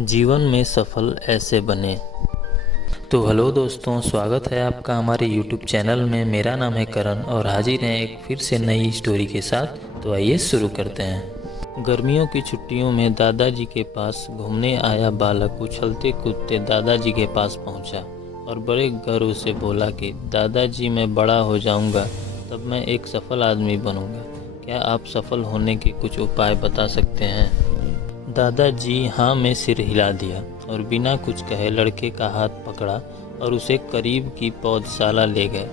जीवन में सफल ऐसे बने। तो हेलो दोस्तों, स्वागत है आपका हमारे YouTube चैनल में। मेरा नाम है करण और हाजिर हैं एक फिर से नई स्टोरी के साथ। तो आइए शुरू करते हैं। गर्मियों की छुट्टियों में दादाजी के पास घूमने आया बालक उछलते कूदते दादाजी के पास पहुंचा और बड़े गर्व से बोला कि दादाजी, मैं बड़ा हो जाऊंगा तब मैं एक सफल आदमी बनूंगा। क्या आप सफल होने के कुछ उपाय बता सकते हैं? दादाजी हाँ में सिर हिला दिया और बिना कुछ कहे लड़के का हाथ पकड़ा और उसे करीब की पौधशाला ले गए।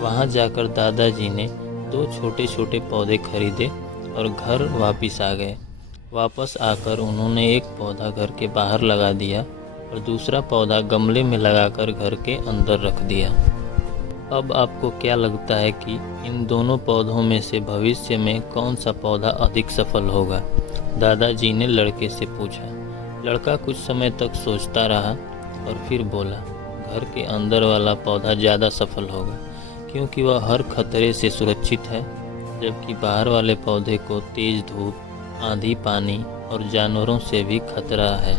वहाँ जाकर दादाजी ने 2 छोटे छोटे पौधे खरीदे और घर वापस आ गए। वापस आकर उन्होंने एक पौधा घर के बाहर लगा दिया और दूसरा पौधा गमले में लगाकर घर के अंदर रख दिया। अब आपको क्या लगता है कि इन दोनों पौधों में से भविष्य में कौन सा पौधा अधिक सफल होगा? दादाजी ने लड़के से पूछा। लड़का कुछ समय तक सोचता रहा और फिर बोला, घर के अंदर वाला पौधा ज़्यादा सफल होगा क्योंकि वह हर खतरे से सुरक्षित है, जबकि बाहर वाले पौधे को तेज धूप, आंधी, पानी और जानवरों से भी खतरा है।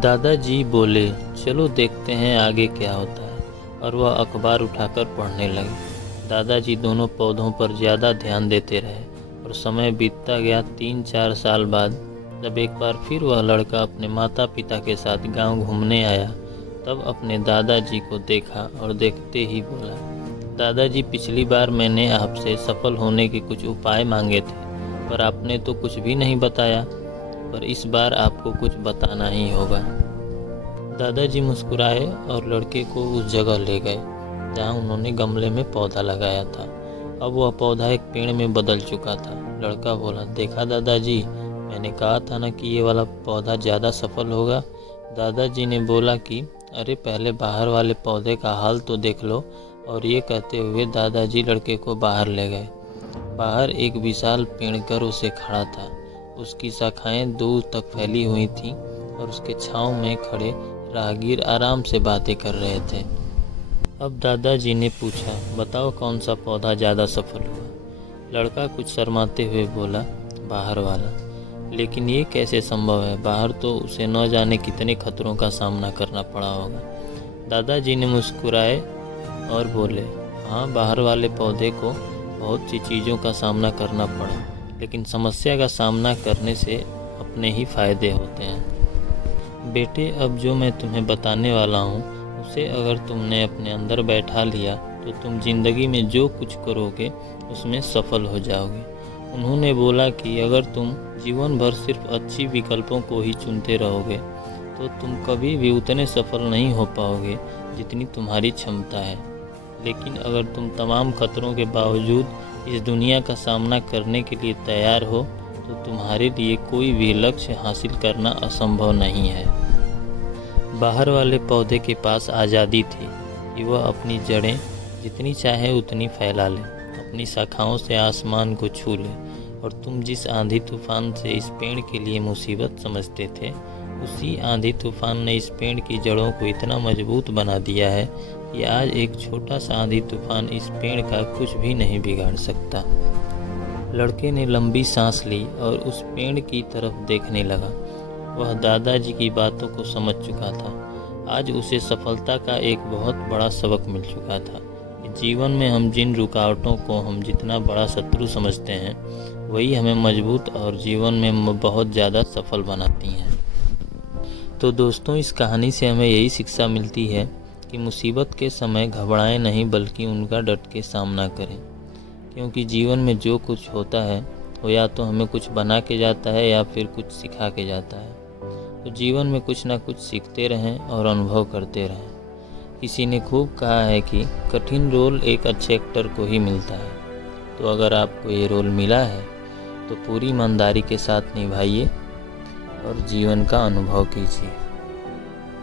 दादाजी बोले, चलो देखते हैं आगे क्या होता है, और वह अखबार उठाकर पढ़ने लगे। दादाजी दोनों पौधों पर ज़्यादा ध्यान देते रहे और समय बीतता गया। 3-4 साल बाद जब एक बार फिर वह लड़का अपने माता पिता के साथ गांव घूमने आया, तब अपने दादाजी को देखा और देखते ही बोला, दादाजी, पिछली बार मैंने आपसे सफल होने के कुछ उपाय मांगे थे, पर आपने तो कुछ भी नहीं बताया, पर इस बार आपको कुछ बताना ही होगा। दादाजी मुस्कुराए और लड़के को उस जगह ले गए जहाँ उन्होंने गमले में पौधा लगाया था। अब वह पौधा एक पेड़ में बदल चुका था। लड़का बोला, देखा दादाजी, मैंने कहा था ना कि ये वाला पौधा ज़्यादा सफल होगा। दादाजी ने बोला कि अरे पहले बाहर वाले पौधे का हाल तो देख लो। और ये कहते हुए दादाजी लड़के को बाहर ले गए। बाहर एक विशाल पेड़ गर्व से खड़ा था। उसकी शाखाएं दूर तक फैली हुई थीं और उसके छांव में खड़े राहगीर आराम से बातें कर रहे थे। अब दादाजी ने पूछा, बताओ कौन सा पौधा ज़्यादा सफल हुआ? लड़का कुछ शर्माते हुए बोला, बाहर वाला। लेकिन ये कैसे संभव है? बाहर तो उसे न जाने कितने खतरों का सामना करना पड़ा होगा। दादाजी ने मुस्कुराए और बोले, हाँ, बाहर वाले पौधे को बहुत सी चीज़ों का सामना करना पड़ा, लेकिन समस्या का सामना करने से अपने ही फायदे होते हैं। बेटे, अब जो मैं तुम्हें बताने वाला हूँ उसे अगर तुमने अपने अंदर बैठा लिया तो तुम जिंदगी में जो कुछ करोगे उसमें सफल हो जाओगे। उन्होंने बोला कि अगर तुम जीवन भर सिर्फ अच्छी विकल्पों को ही चुनते रहोगे तो तुम कभी भी उतने सफल नहीं हो पाओगे जितनी तुम्हारी क्षमता है। लेकिन अगर तुम तमाम खतरों के बावजूद इस दुनिया का सामना करने के लिए तैयार हो तो तुम्हारे लिए कोई भी लक्ष्य हासिल करना असंभव नहीं है। बाहर वाले पौधे के पास आज़ादी थी कि वह अपनी जड़ें जितनी चाहे उतनी फैला ले, अपनी शाखाओं से आसमान को छू ले। और तुम जिस आंधी तूफान से इस पेड़ के लिए मुसीबत समझते थे, उसी आंधी तूफान ने इस पेड़ की जड़ों को इतना मजबूत बना दिया है कि आज एक छोटा सा आंधी तूफान इस पेड़ का कुछ भी नहीं बिगाड़ सकता। लड़के ने लंबी सांस ली और उस पेड़ की तरफ देखने लगा। वह दादाजी की बातों को समझ चुका था। आज उसे सफलता का एक बहुत बड़ा सबक मिल चुका था कि जीवन में हम जिन रुकावटों को हम जितना बड़ा शत्रु समझते हैं, वही हमें मजबूत और जीवन में बहुत ज़्यादा सफल बनाती हैं। तो दोस्तों, इस कहानी से हमें यही शिक्षा मिलती है कि मुसीबत के समय घबराएं नहीं, बल्कि उनका डट के सामना करें। क्योंकि जीवन में जो कुछ होता है वो या तो हमें कुछ बना के जाता है या फिर कुछ सिखा के जाता है। तो जीवन में कुछ ना कुछ सीखते रहें और अनुभव करते रहें। किसी ने खूब कहा है कि कठिन रोल एक अच्छे एक्टर को ही मिलता है। तो अगर आपको ये रोल मिला है तो पूरी ईमानदारी के साथ निभाइए और जीवन का अनुभव कीजिए।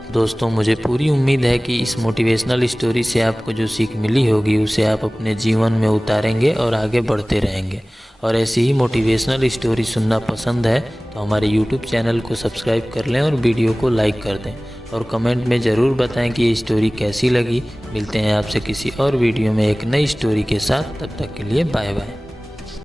दोस्तों, मुझे पूरी उम्मीद है कि इस मोटिवेशनल स्टोरी से आपको जो सीख मिली होगी उसे आप अपने जीवन में उतारेंगे और आगे बढ़ते रहेंगे। और ऐसी ही मोटिवेशनल स्टोरी सुनना पसंद है तो हमारे YouTube चैनल को सब्सक्राइब कर लें और वीडियो को लाइक कर दें और कमेंट में ज़रूर बताएं कि ये स्टोरी कैसी लगी। मिलते हैं आपसे किसी और वीडियो में एक नई स्टोरी के साथ। तब तक के लिए बाय बाय।